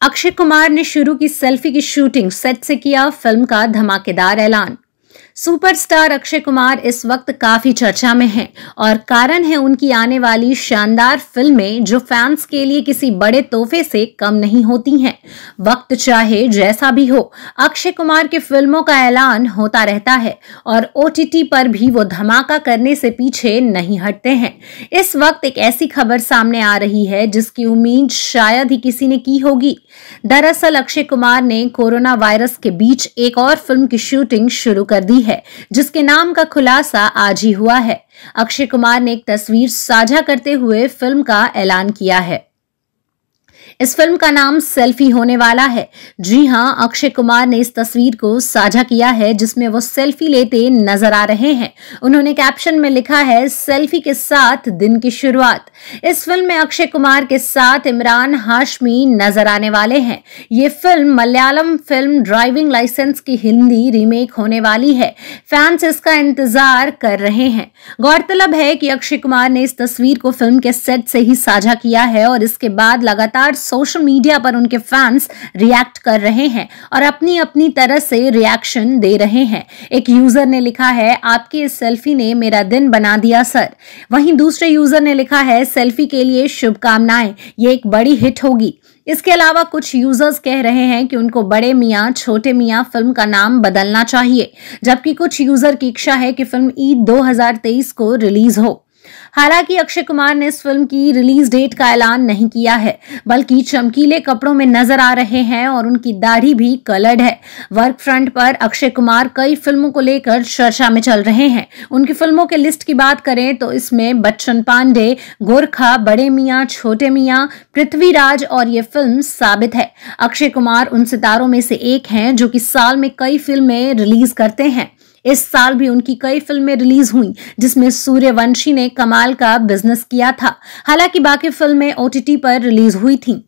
अक्षय कुमार ने शुरू की सेल्फी की शूटिंग, सेट से किया फिल्म का धमाकेदार ऐलान। सुपरस्टार अक्षय कुमार इस वक्त काफी चर्चा में हैं और कारण है उनकी आने वाली शानदार फिल्में जो फैंस के लिए किसी बड़े तोहफे से कम नहीं होती हैं। वक्त चाहे जैसा भी हो, अक्षय कुमार की फिल्मों का ऐलान होता रहता है और ओटीटी पर भी वो धमाका करने से पीछे नहीं हटते हैं। इस वक्त एक ऐसी खबर सामने आ रही है जिसकी उम्मीद शायद ही किसी ने की होगी। दरअसल अक्षय कुमार ने कोरोना वायरस के बीच एक और फिल्म की शूटिंग शुरू कर दी है, जिसके नाम का खुलासा आज ही हुआ है। अक्षय कुमार ने एक तस्वीर साझा करते हुए फिल्म का ऐलान किया है। इस फिल्म का नाम सेल्फी होने वाला है। जी हां, अक्षय कुमार ने इस तस्वीर को साझा किया है जिसमें वो सेल्फी लेते नजर आ रहे हैं। उन्होंने कैप्शन में लिखा है, सेल्फी के साथ दिन की शुरुआत। इस फिल्म में अक्षय कुमार के साथ इमरान हाशमी नजर आने वाले हैं। ये film Malayalam film driving licence की हिंदी रीमेक होने वाली है। फैंस इसका इंतजार कर रहे हैं। गौरतलब है कि अक्षय कुमार ने इस तस्वीर को फिल्म के सेट से ही साझा किया है और इसके बाद लगातार सोशल मीडिया पर उनके फैंस रिएक्ट कर रहे हैं और अपनी अपनी तरह से रिएक्शन दे रहे हैं। एक यूजर ने लिखा है, आपकी इस सेल्फी ने मेरा दिन बना दिया सर। वहीं दूसरे यूजर ने लिखा है, सेल्फी के लिए शुभकामनाएं, ये एक बड़ी हिट होगी। इसके अलावा कुछ यूजर्स कह रहे हैं कि उनको बड़े मियां छोटे मियां फिल्म का नाम बदलना चाहिए, जबकि कुछ यूजर की इच्छा है कि फिल्म ईद 2023 को रिलीज हो। हालांकि अक्षय कुमार ने इस फिल्म की रिलीज डेट का ऐलान नहीं किया है, बल्कि चमकीले कपड़ों में नजर आ रहे हैं और उनकी दाढ़ी भी कलर्ड है। वर्क फ्रंट पर अक्षय कुमार कई फिल्मों को लेकर चर्चा में चल रहे हैं। उनकी फिल्मों के लिस्ट की बात करें तो इसमें बच्चन पांडे, गोरखा, बड़े मियां छोटे मियां, पृथ्वीराज और ये फिल्म साबित है। अक्षय कुमार उन सितारों में से एक हैं जो कि साल में कई फिल्में रिलीज करते हैं। इस साल भी उनकी कई फिल्में रिलीज हुई जिसमें सूर्यवंशी ने कमाल का बिजनेस किया था। हालांकि बाकी फिल्में ओटीटी पर रिलीज हुई थीं।